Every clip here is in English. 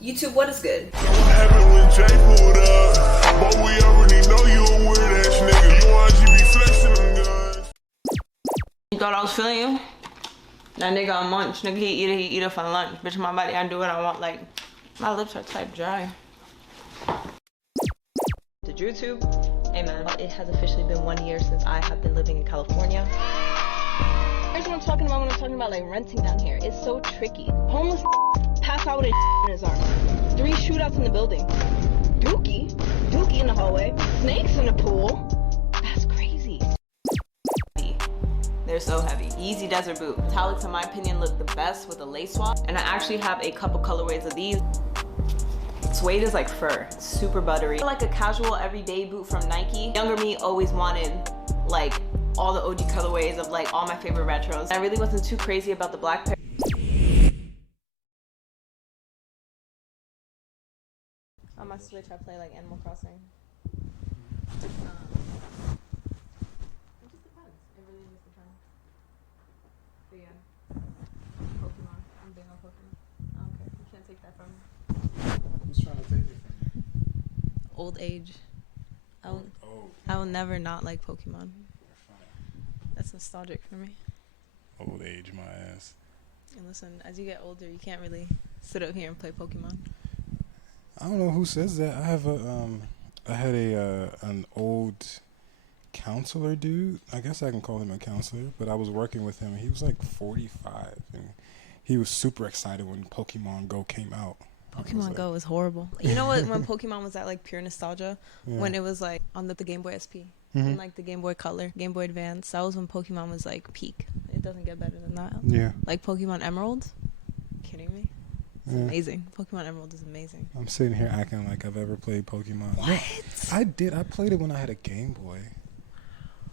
YouTube, what is good? You thought I was feeling you? That nigga on munch. Nigga, he eat it for lunch. Bitch, my body, I do what I want. Like, my lips are type dry. To YouTube, hey man, it has officially been 1 year since I have been living in California. Here's what I'm talking about when I'm talking about like renting down here. It's so tricky. Homeless pass out with a in his arm. 3 shootouts in the building. Dookie in the hallway. Snakes in the pool. That's crazy. They're so heavy. Easy desert boot. Metallics, in my opinion, look the best with a lace swap. And I actually have a couple colorways of these. Suede is like fur, it's super buttery. Like a casual everyday boot from Nike. Younger me always wanted like all the OG colorways of like all my favorite retros. I really wasn't too crazy about the black pair. On my Switch, I play like Animal Crossing. It just depends. It really just depends. But yeah, Pokemon. I'm big on Pokemon. I don't care. You can't take that from me. Who's trying to take it from you? Old age. I will never not like Pokemon. That's nostalgic for me. Old age, my ass. And listen, as you get older, you can't really sit up here and play Pokemon. I don't know who says that. I had an old counselor dude. I guess I can call him a counselor, but I was working with him. He was like 45, and he was super excited when Pokemon Go came out. Pokemon Go was horrible. You know what? When Pokemon was at like pure nostalgia, when it was like on the Game Boy SP and like the Game Boy Color, Game Boy Advance, that was when Pokemon was like peak. It doesn't get better than that. Yeah. Like Pokemon Emerald. Kidding me? It's amazing. Pokemon Emerald is amazing. I'm sitting here acting like I've ever played Pokemon. What? Yeah, I did. I played it when I had a Game Boy.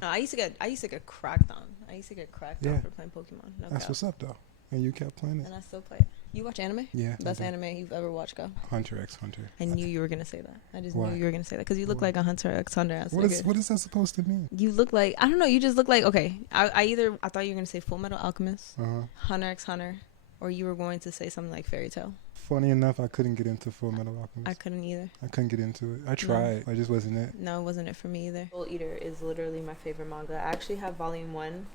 No, I used to get cracked on. I used to get cracked on for playing Pokemon. No That's doubt. what's up though. And you kept playing it. And I still play it. You watch anime? Yeah. Best anime you've ever watched, go. Hunter x Hunter. I knew you were gonna say that. I just Why? knew you were gonna say that because you look like a Hunter x Hunter ass nigga. What is that supposed to mean? You look like, I don't know, you just look like, okay, I thought you were gonna say Full Metal Alchemist, Hunter x Hunter, or you were going to say something like Fairy Tail. Funny enough, I couldn't get into Full Metal Alchemist. I couldn't either. I couldn't get into it. I tried. I just wasn't it. No, it wasn't it for me either. Soul Eater is literally my favorite manga. I actually have volume 1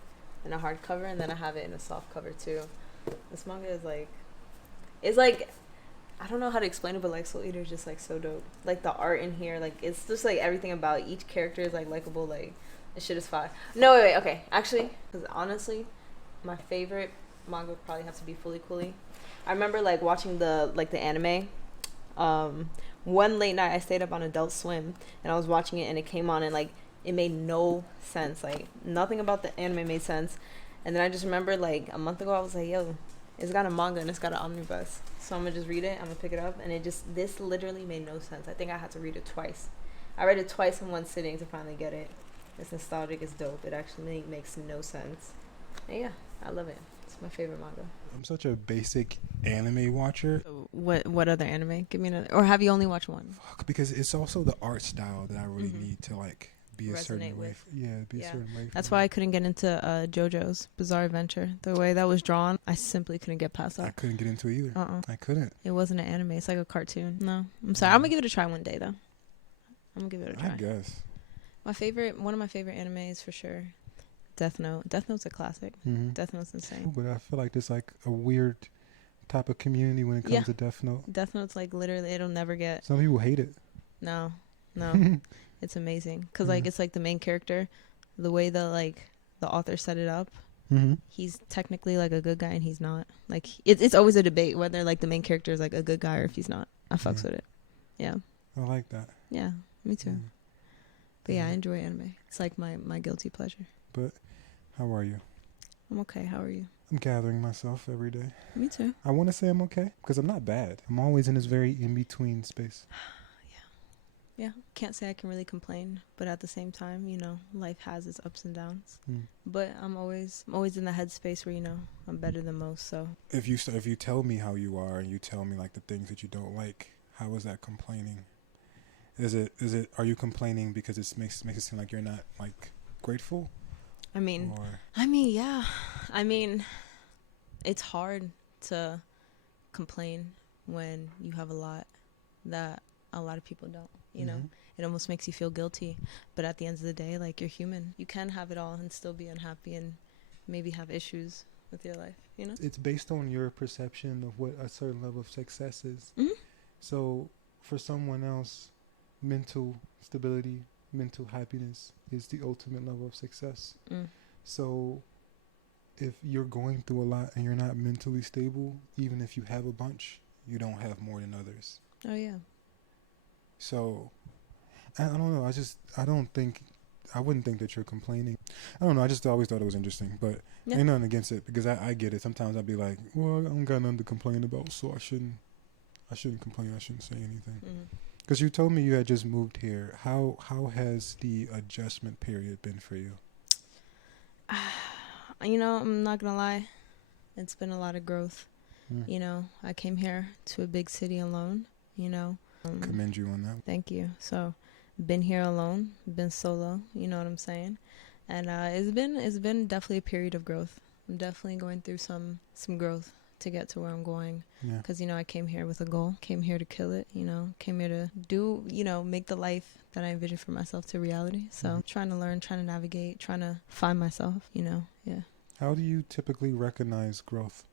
in a hardcover, and then I have it in a soft cover too. This manga is like, it's like, I don't know how to explain it, but like Soul Eater is just like so dope. Like the art in here, like it's just like everything about each character is like likable. Like this shit is fire. No, wait, okay, actually, because honestly, my favorite manga would probably have to be Fully Cooley. I remember like watching the anime. One late night I stayed up on Adult Swim and I was watching it and it came on and like it made no sense. Like nothing about the anime made sense. And then I just remember like a month ago I was like, yo, it's got a manga and it's got an omnibus. So I'm gonna just read it. I'm gonna pick it up and this literally made no sense. I think I had to read it twice. I read it twice in one sitting to finally get it. It's nostalgic, it's dope. It actually makes no sense. And yeah, I love it. It's my favorite manga. I'm such a basic anime watcher. What other anime? Give me another. Or have you only watched one? Fuck, because it's also the art style that I really need to like be a certain way. With. A certain way. That's why I couldn't get into JoJo's Bizarre Adventure. The way that was drawn, I simply couldn't get past that. I couldn't get into it either. I couldn't. It wasn't an anime. It's like a cartoon. No, I'm sorry. I'm gonna give it a try one day though. I'm gonna give it a try. I guess. One of my favorite animes for sure. Death Note. Death Note's a classic. Death Note's insane. But I feel like there's like a weird type of community when it comes to Death Note. Death Note's like literally, it'll never get. Some people hate it. No, it's amazing because like it's like the main character, the way the author set it up. He's technically like a good guy and he's not. Like it's always a debate whether like the main character is like a good guy or if he's not. I fucks with it. Yeah. I like that. Yeah, me too. But yeah, I enjoy anime. It's like my guilty pleasure. But how are you? I'm okay. How are you? I'm gathering myself every day. Me too. I want to say I'm okay because I'm not bad. I'm always in this very in-between space. Yeah. Can't say I can really complain, but at the same time, you know, life has its ups and downs. But I'm always in the headspace where, you know, I'm better than most. So if you tell me how you are and you tell me like the things that you don't like, how is that complaining? Is it are you complaining because it makes it seem like you're not like grateful? I mean, yeah. I mean, it's hard to complain when you have a lot that a lot of people don't, you know? It almost makes you feel guilty. But at the end of the day, like, you're human. You can have it all and still be unhappy and maybe have issues with your life, you know? It's based on your perception of what a certain level of success is. So for someone else, mental stability, mental happiness is the ultimate level of success. So if you're going through a lot and you're not mentally stable, even if you have a bunch, you don't have more than others. Oh, yeah. So I don't know. I wouldn't think that you're complaining. I don't know. I just always thought it was interesting, but ain't nothing against it because I get it. Sometimes I'd be like, well, I don't got nothing to complain about, so I shouldn't complain. I shouldn't say anything. Because you told me you had just moved here. How has the adjustment period been for you? You know, I'm not gonna lie. It's been a lot of growth. You know, I came here to a big city alone, you know. Commend you on that. Thank you. So, been here alone, been solo, you know what I'm saying? And it's been definitely a period of growth. I'm definitely going through some growth to get to where I'm going. Because, you know, I came here with a goal, came here to kill it, you know, came here to do, you know, make the life that I envision for myself to reality. So, trying to learn, trying to navigate, trying to find myself, you know, How do you typically recognize growth?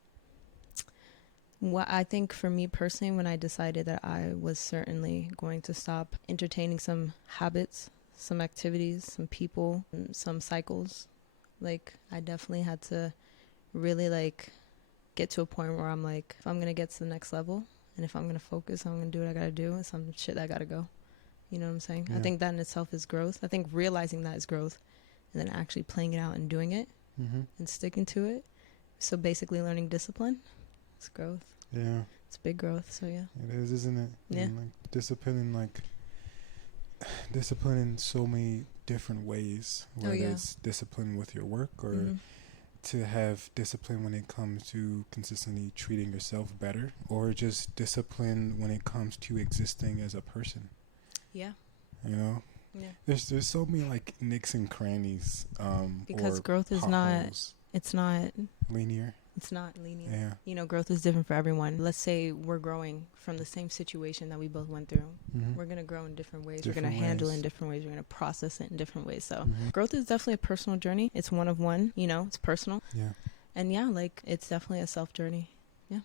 What I think for me personally, when I decided that I was certainly going to stop entertaining some habits, some activities, some people, some cycles, like, I definitely had to really, like, get to a point where I'm like, if I'm going to get to the next level and if I'm going to focus, I'm going to do what I got to do and some shit that got to go. You know what I'm saying? I think that in itself is growth. I think realizing that is growth and then actually playing it out and doing it and sticking to it. So basically learning discipline. It's growth. Yeah. It's big growth, so yeah. It is, isn't it? Yeah. And discipline in so many different ways. Whether it's discipline with your work or to have discipline when it comes to consistently treating yourself better, or just discipline when it comes to existing as a person. Yeah. You know? Yeah. There's so many like nicks and crannies. Because growth is it's not linear. It's not linear. Yeah. You know, growth is different for everyone. Let's say we're growing from the same situation that we both went through. We're going to grow in different ways. We're going to handle it in different ways. We're going to process it in different ways. So growth is definitely a personal journey. It's one of one, you know, it's personal. Yeah. And yeah, like, it's definitely a self journey. Yeah.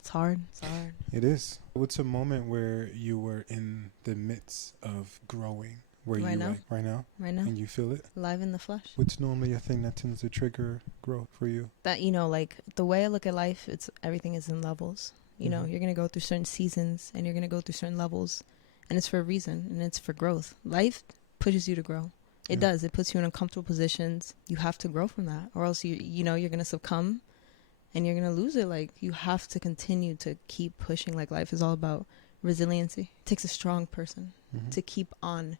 It's hard. It's hard. It is. What's a moment where you were in the midst of growing? Where right you now? like right now, and you feel it live in the flesh. What's normally a thing that tends to trigger growth for you? That, you know, like, the way I look at life, it's everything is in levels. You know, you're gonna go through certain seasons and you're gonna go through certain levels, and it's for a reason and it's for growth. Life pushes you to grow. It does. It puts you in uncomfortable positions. You have to grow from that, or else you know you're gonna succumb and you're gonna lose it. Like, you have to continue to keep pushing. Like, life is all about resiliency. It takes a strong person to keep on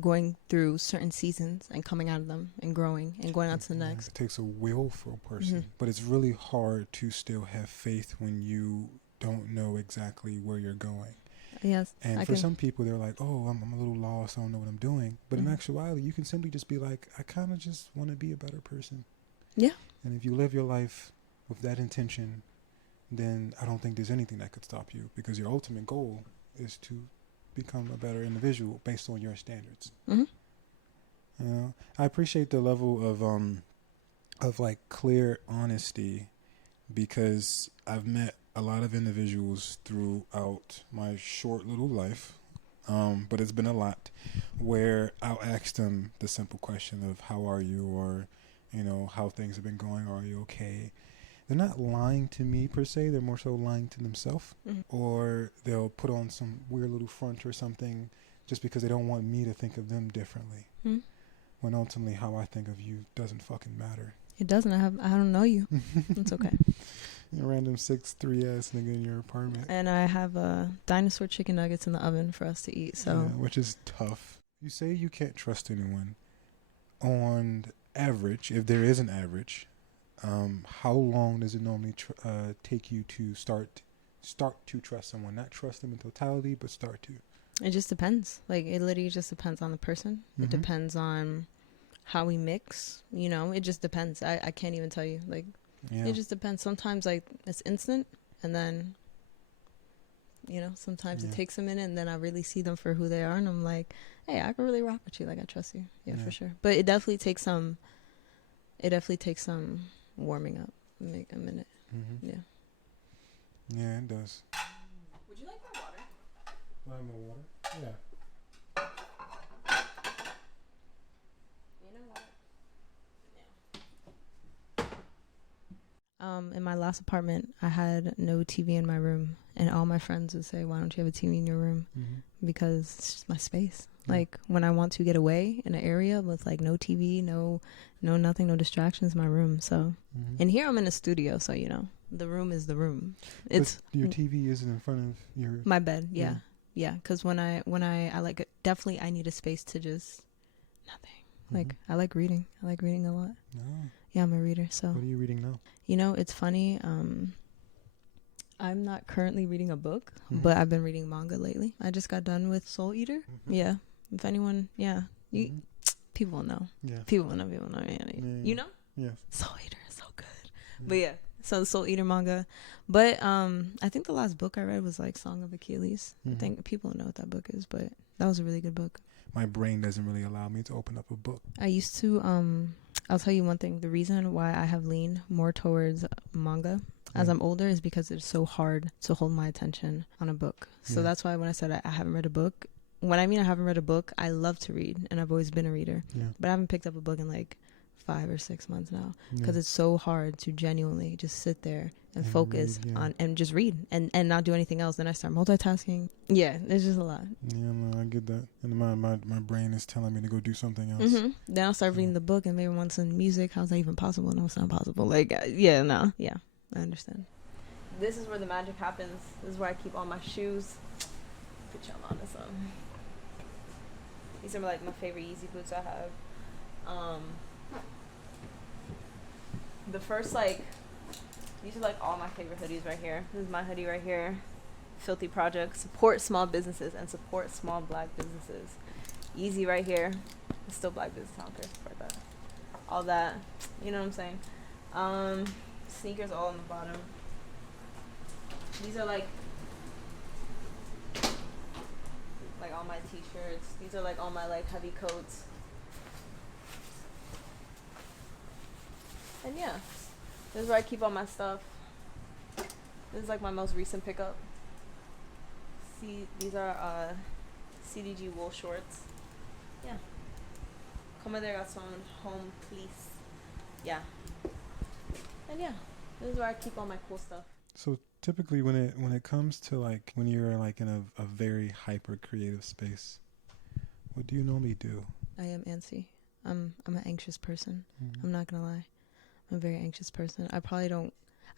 going through certain seasons and coming out of them and growing and going on to the next. It takes a willful person, but it's really hard to still have faith when you don't know exactly where you're going. Yes. And for some people, they're like, oh, I'm a little lost, I don't know what I'm doing. But in actuality, you can simply just be like, I kind of just want to be a better person. Yeah. And if you live your life with that intention, then I don't think there's anything that could stop you, because your ultimate goal is to become a better individual based on your standards. You know, I appreciate the level of like clear honesty, because I've met a lot of individuals throughout my short little life, but it's been a lot, where I'll ask them the simple question of how are you, or, you know, how things have been going, or are you okay? They're not lying to me per se. They're more so lying to themselves. Or they'll put on some weird little front or something just because they don't want me to think of them differently. When ultimately how I think of you doesn't fucking matter. It doesn't. I don't know you. It's okay. You're a random 6'3" ass nigga in your apartment. And I have dinosaur chicken nuggets in the oven for us to eat. So which is tough. You say you can't trust anyone. On average, if there is an average, how long does it normally take you to start to trust someone? Not trust them in totality, but start to. It just depends. Like, it literally just depends on the person. It depends on how we mix. You know, it just depends. I can't even tell you. Like, it just depends. Sometimes, like, it's instant, And then, you know, sometimes it takes a minute, and then I really see them for who they are, and I'm like, hey, I can really rock with you. Like, I trust you. Yeah, for sure. But it definitely takes some warming up. Make a minute. Yeah. Yeah, it does. Would you like my water? Want more water? Yeah. You know what? In my last apartment, I had no TV in my room, and all my friends would say, "Why don't you have a TV in your room?" Because it's just my space. Like, when I want to get away in an area with like no TV, no nothing, no distractions, my room. So, and here I'm in a studio, so you know, the room is the room. It's but your TV isn't in front of your my bed. Yeah. Because when I like it, definitely I need a space to just nothing. Like, I like reading. I like reading a lot. Yeah, I'm a reader. So what are you reading now? You know, it's funny. I'm not currently reading a book, but I've been reading manga lately. I just got done with Soul Eater. Yeah. If anyone, people will know. Yeah. People will know. You know? Yes. Soul Eater is so good. But yeah, so the Soul Eater manga. But I think the last book I read was like Song of Achilles. I think people know what that book is, but that was a really good book. My brain doesn't really allow me to open up a book. I used to, I'll tell you one thing. The reason why I have leaned more towards manga as I'm older is because it's so hard to hold my attention on a book. So that's why when I said I haven't read a book, when I mean I haven't read a book, I love to read, and I've always been a reader. But I haven't picked up a book in like 5 or 6 months now because it's so hard to genuinely just sit there and focus on and just read and not do anything else. Then I start multitasking. Yeah, it's just a lot. Yeah, no, I get that. And my brain is telling me to go do something else. Then I'll start reading the book and maybe want some music. How's that even possible? No, it's not possible. Like, I understand. This is where the magic happens. This is where I keep all my shoes. Put y'all on this one. These are like my favorite Yeezy boots I have. The first these are like all my favorite hoodies right here. This is my hoodie right here. Filthy Project. Support small businesses and support small black businesses. Yeezy right here. It's still black business. I don't care. Support that. All that. You know what I'm saying? Sneakers all on the bottom. These are like all my t-shirts. These are like all my like heavy coats. And yeah, this is where I keep all my stuff. This is like my most recent pickup. See, these are CDG wool shorts. Yeah. Come in there, got some home fleece. Yeah. And yeah, this is where I keep all my cool stuff. So typically when it comes to like when you're like in a very hyper creative space, what do you normally do? I am antsy. I'm an anxious person. I'm not gonna lie. I'm a very anxious person. I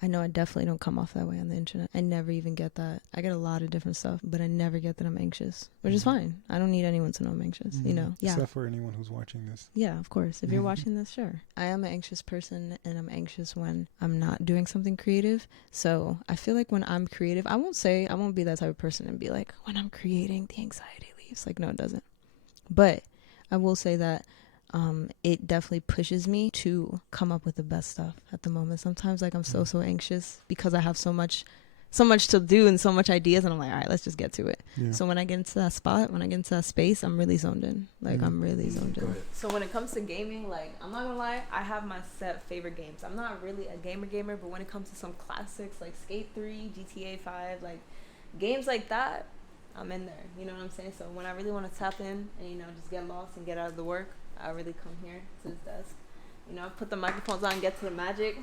know I definitely don't come off that way on the internet. I never even get that. I get a lot of different stuff, but I never get that I'm anxious, which is fine. I don't need anyone to know I'm anxious, you know? Yeah. Except for anyone who's watching this. Yeah, of course. If you're watching this, sure. I am an anxious person, and I'm anxious when I'm not doing something creative. So I feel like when I'm creative, I won't be that type of person and be like, when I'm creating, the anxiety leaves. Like, no, it doesn't. But I will say that it definitely pushes me to come up with the best stuff at the moment. Sometimes like I'm so anxious because I have so much to do and so much ideas, and I'm like, all right, let's just get to it. So when I get into that spot, when I get into that space, I'm really zoned in. Like I'm really zoned in. So when it comes to gaming, like I'm not gonna lie, I have my set favorite games. I'm not really a gamer, but when it comes to some classics like Skate 3, GTA 5, like games like that, I'm in there. You know what I'm saying? So when I really want to tap in and just get lost and get out of the work, I really come here to this desk. I put the microphones on, get to the magic.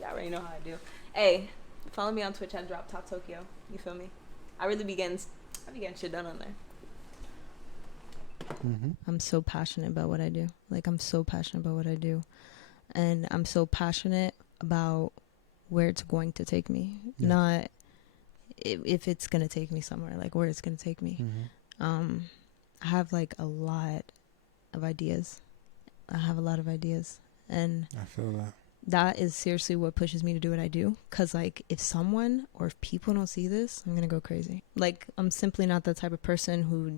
Y'all already know how I do. Hey, follow me on Twitch at Drop Top Tokyo. You feel me? I be getting shit done on there. I'm so passionate about what I do. Like, I'm so passionate about what I do. And I'm so passionate about where it's going to take me. Not if it's going to take me somewhere, like where it's going to take me. I have like a lot of ideas. I have a lot of ideas, and I feel that is seriously what pushes me to do what I do. Because like if someone or if people don't see this, I'm gonna go crazy. Like I'm simply not that type of person who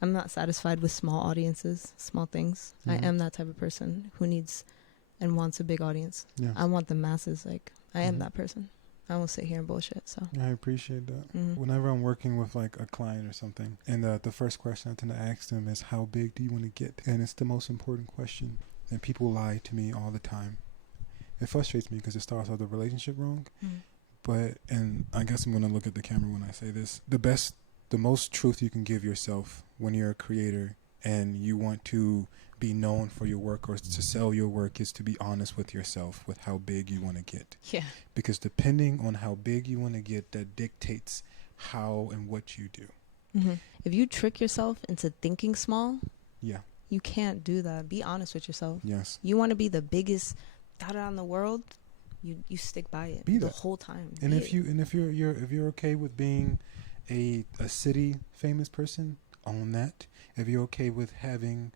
I'm not satisfied with small audiences, small things. I am that type of person who needs and wants a big audience. I want the masses. Like I am that person. I won't sit here and bullshit. So I appreciate that. Whenever I'm working with like a client or something, and the first question I tend to ask them is, how big do you want to get? And it's the most important question. And people lie to me all the time. It frustrates me because it starts out the relationship wrong. But, and I guess I'm going to look at the camera when I say this, the most truth you can give yourself when you're a creator and you want to be known for your work or to sell your work is to be honest with yourself with how big you want to get. yeah. Because depending on how big you want to get, that dictates how and what you do. If you trick yourself into thinking small, Yeah. you can't do that. Be honest with yourself. Yes. You want to be the biggest dada in the world, you stick by it Be the that. whole time. And if you're okay with being a city famous person, own that. If you're okay with having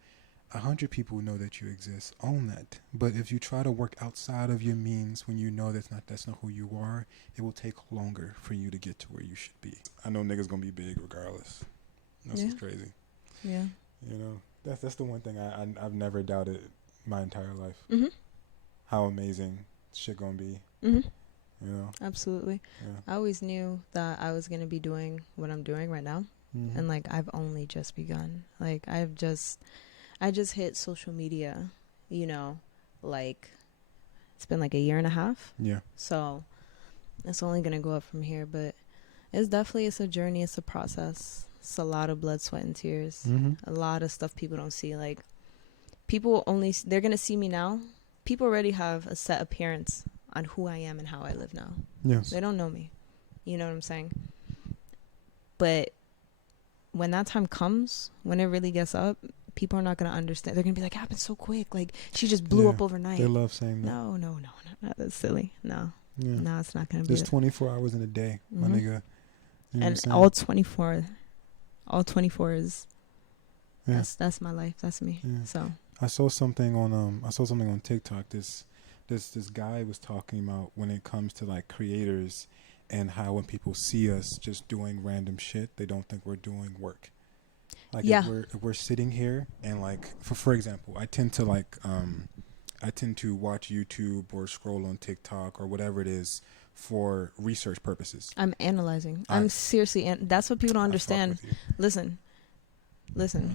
100 people know that you exist, own that. But if you try to work outside of your means when you know that's not who you are, it will take longer for you to get to where you should be. I know niggas gonna be big regardless. That's just crazy. Yeah. You know, that's the one thing I've never doubted my entire life. How amazing shit gonna be. You know. Absolutely. Yeah. I always knew that I was gonna be doing what I'm doing right now, and like I've only just begun. Like I just hit social media, you know, like it's been like a year and a half. Yeah. So it's only going to go up from here, but it's a journey. It's a process. It's a lot of blood, sweat, and tears. A lot of stuff people don't see. Like they're going to see me now. People already have a set appearance on who I am and how I live now. Yes. They don't know me. You know what I'm saying? But when that time comes, when it really gets up, people are not going to understand. They're going to be like, it happened so quick. Like, she just blew up overnight. They love saying that. No. That's silly. No. Yeah. No, it's not going to be. There's 24 hours in a day, my nigga. You know and all 24 is, that's my life. That's me. Yeah. So I saw something on TikTok. This guy was talking about when it comes to like creators and how when people see us just doing random shit, they don't think we're doing work. Like if we're sitting here and like for example, I tend to watch YouTube or scroll on TikTok or whatever it is for research purposes. I'm analyzing. I'm seriously, and that's what people don't understand. Listen.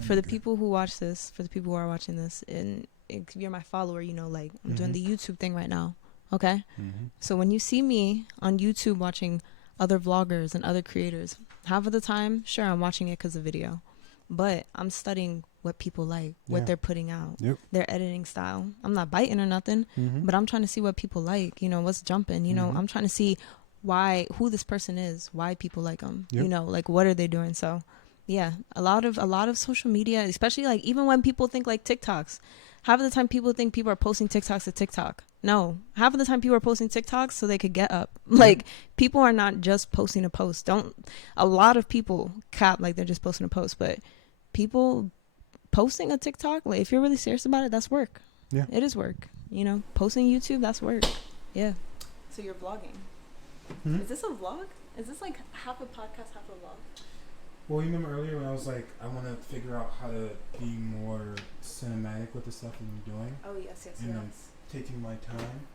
For the people who watch this, for the people who are watching this, and if you're my follower, you know, like I'm doing the YouTube thing right now. Okay. So when you see me on YouTube watching other vloggers and other creators, half of the time, sure, I'm watching it because of video. But I'm studying what people like, what they're putting out, their editing style. I'm not biting or nothing, but I'm trying to see what people like, you know, what's jumping, you know, I'm trying to see who this person is, why people like them, you know, like what are they doing? So yeah, a lot of social media, especially like even when people think like TikToks, half of the time people think people are posting TikToks to TikTok. No, half of the time people are posting TikToks so they could get up. Like people are not just posting a post. A lot of people cap like they're just posting a post, but people posting a TikTok, like if you're really serious about it, that's work. Yeah, it is work. You know, posting YouTube, that's work. Yeah. So you're vlogging. Is this a vlog? Is this like half a podcast, half a vlog? Well, you remember earlier when I was like, I want to figure out how to be more cinematic with the stuff I'm doing. Oh yes. And I'm taking my time.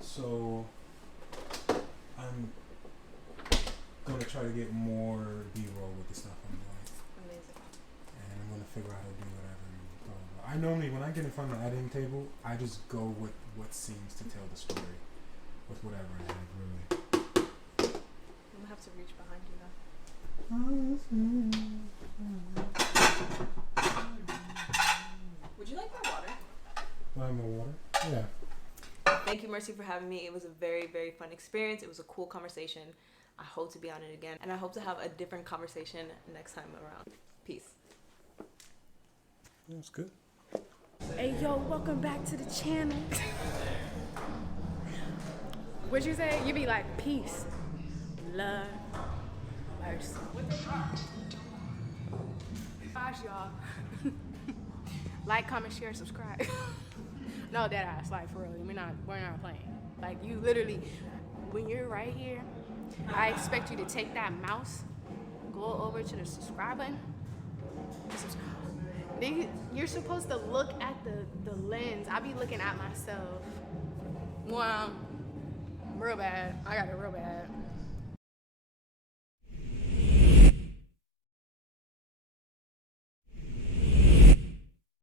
So I'm gonna try to get more B-roll with the stuff I'm doing. Amazing. And I'm gonna figure out how to do whatever. I normally, when I get in front of the editing table, I just go with what seems to tell the story, with whatever I have, really. I'm gonna have to reach behind you now. Would you like my water? Like my water? Yeah. Thank you, Mercy, for having me. It was a very, very fun experience. It was a cool conversation. I hope to be on it again, and I hope to have a different conversation next time around. Peace. That's good. Hey, yo, welcome back to the channel. What'd you say? You be like, peace, love, mercy. Gosh, y'all. Like, comment, share, subscribe. No, dead ass, like, for real. We're not playing. Like, you literally, when you're right here, I expect you to take that mouse, go over to the subscribe button. You're supposed to look at the lens. I be looking at myself. Well, real bad. I got it real bad.